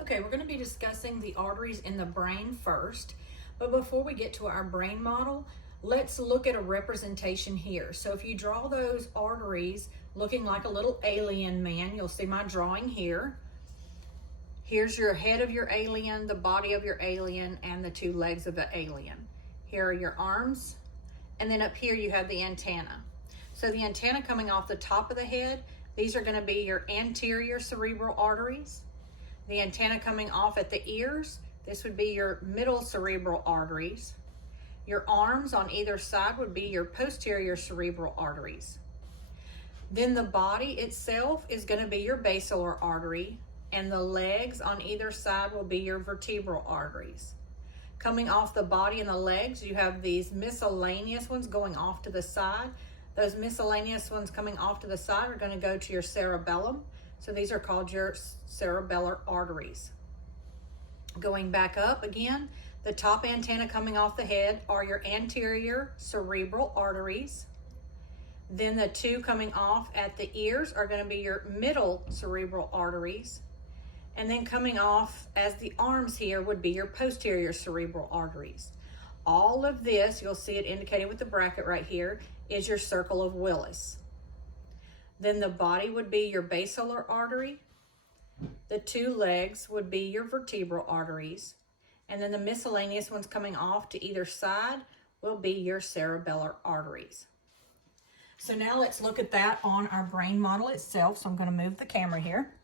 Okay, we're going to be discussing the arteries in the brain first, but before we get to our brain model, let's look at a representation here. So if you draw those arteries looking like a little alien man, you'll see my drawing here. Here's your head of your alien, the body of your alien, and the two legs of the alien. Here are your arms, and then up here you have the antenna. So the antenna coming off the top of the head, these are going to be your anterior cerebral arteries. The antenna coming off at the ears, this would be your middle cerebral arteries. Your arms on either side would be your posterior cerebral arteries. Then the body itself is going to be your basilar artery, and the legs on either side will be your vertebral arteries. Coming off the body and the legs, you have these miscellaneous ones going off to the side. Those miscellaneous ones coming off to the side are going to go to your cerebellum. So these are called your cerebellar arteries. Going back up again, the top antenna coming off the head are your anterior cerebral arteries. Then the two coming off at the ears are going to be your middle cerebral arteries. And then coming off as the arms here would be your posterior cerebral arteries. All of this, you'll see it indicated with the bracket right here, is your circle of Willis. Then the body would be your basilar artery. The two legs would be your vertebral arteries. And then the miscellaneous ones coming off to either side will be your cerebellar arteries. So now let's look at that on our brain model itself. So I'm going to move the camera here.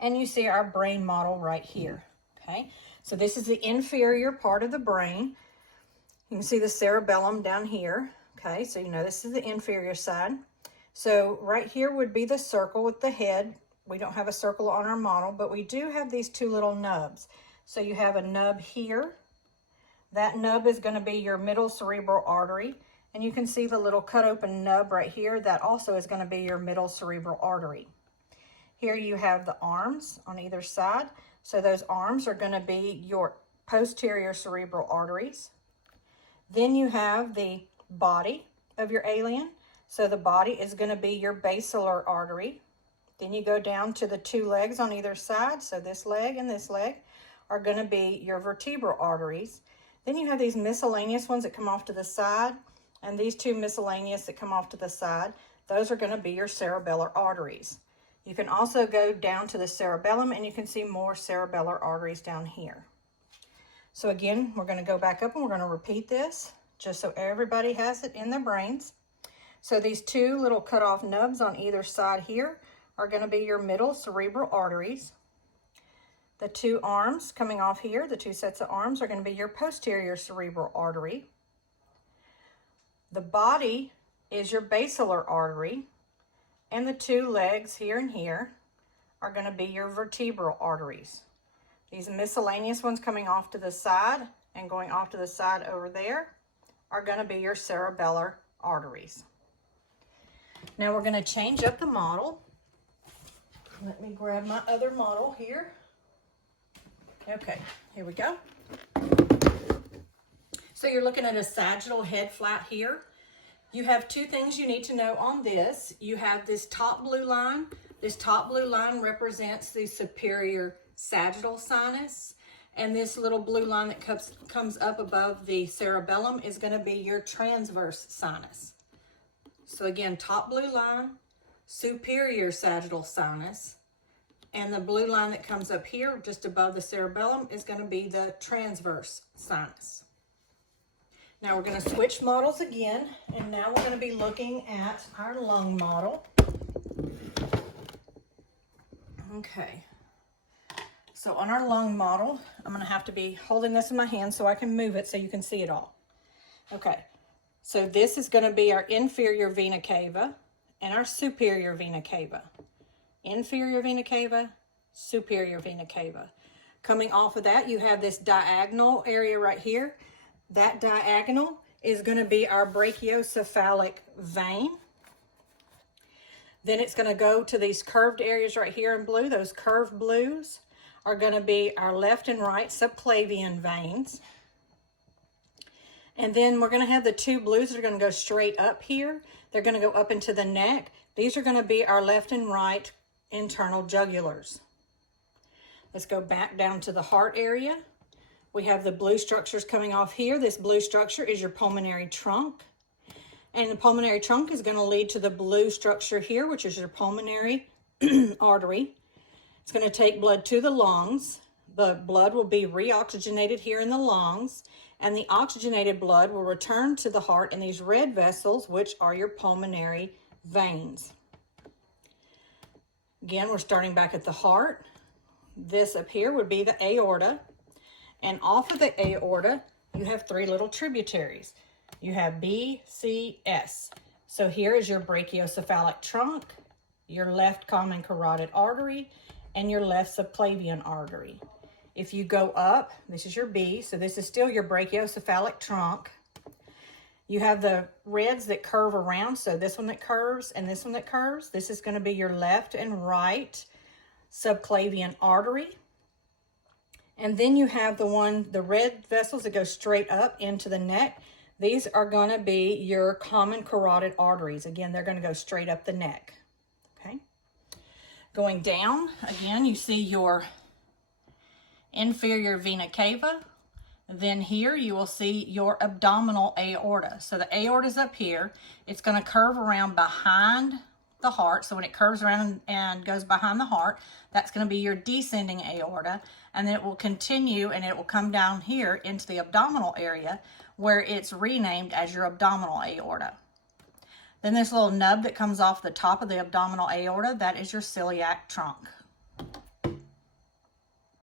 And you see our brain model right here. Okay, so this is the inferior part of the brain. You can see the cerebellum down here. Okay, so you know this is the inferior side. So right here would be the circle with the head. We don't have a circle on our model, but we do have these two little nubs. So you have a nub here. That nub is going to be your middle cerebral artery. And you can see the little cut open nub right here. That also is going to be your middle cerebral artery. Here you have the arms on either side. So those arms are going to be your posterior cerebral arteries. Then you have the body of your alien. So the body is going to be your basilar artery. Then you go down to the two legs on either side. So this leg and this leg are going to be your vertebral arteries. Then you have these miscellaneous ones that come off to the side, and these two miscellaneous that come off to the side. Those are going to be your cerebellar arteries. You can also go down to the cerebellum, and you can see more cerebellar arteries down here. So again, we're going to go back up and we're going to repeat this just so everybody has it in their brains. So these two little cut off nubs on either side here are going to be your middle cerebral arteries. The two arms coming off here, the two sets of arms, are going to be your posterior cerebral artery. The body is your basilar artery, and the two legs here and here are going to be your vertebral arteries. These miscellaneous ones coming off to the side and going off to the side over there are going to be your cerebellar arteries. Now we're going to change up the model. Let me grab my other model here. Okay, here we go. So you're looking at a sagittal head flat here. You have two things you need to know on this. You have this top blue line. This top blue line represents the superior sagittal sinus. And this little blue line that comes up above the cerebellum is going to be your transverse sinus. So again, top blue line, superior sagittal sinus, and the blue line that comes up here just above the cerebellum is going to be the transverse sinus. Now we're going to switch models again, and now we're going to be looking at our lung model. Okay, so on our lung model, I'm going to have to be holding this in my hand so I can move it so you can see it all. Okay. So this is going to be our inferior vena cava and our superior vena cava. Inferior vena cava, superior vena cava. Coming off of that, you have this diagonal area right here. That diagonal is going to be our brachiocephalic vein. Then it's going to go to these curved areas right here in blue. Those curved blues are going to be our left and right subclavian veins. And then we're going to have the two blues that are going to go straight up here. They're going to go up into the neck. These are going to be our left and right internal jugulars. Let's go back down to the heart area. We have the blue structures coming off here. This blue structure is your pulmonary trunk. And the pulmonary trunk is going to lead to the blue structure here, which is your pulmonary artery. It's going to take blood to the lungs. The blood will be reoxygenated here in the lungs, and the oxygenated blood will return to the heart in these red vessels, which are your pulmonary veins. Again, we're starting back at the heart. This up here would be the aorta, and off of the aorta, you have three little tributaries. You have B, C, S. So here is your brachiocephalic trunk, your left common carotid artery, and your left subclavian artery. If you go up, this is your B, so this is still your brachiocephalic trunk. You have the reds that curve around, so this one that curves and this one that curves. This is going to be your left and right subclavian artery. And then you have the red vessels that go straight up into the neck. These are going to be your common carotid arteries. Again, they're going to go straight up the neck. Okay. Going down, again, you see your inferior vena cava. Then here you will see your abdominal aorta. So the aorta is up here. It's going to curve around behind the heart. So when it curves around and goes behind the heart, that's going to be your descending aorta. And then it will continue and it will come down here into the abdominal area where it's renamed as your abdominal aorta. Then this little nub that comes off the top of the abdominal aorta, that is your celiac trunk.